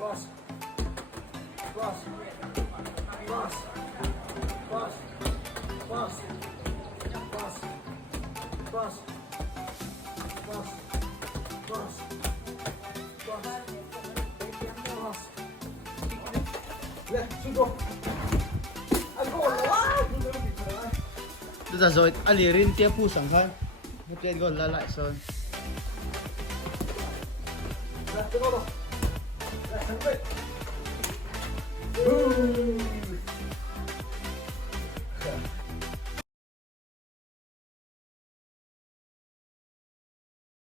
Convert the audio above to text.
Bas. Bas. Bas. Bas. Bas. Bas. Bas. Bas. Bas. Bas. Lên, xuống rồi. Anh có Đã rồi, alirin tiếp phu sẵn hơn. Một tên còn là lại sơn. Lên, xuống rồi. Lên, xuống rồi.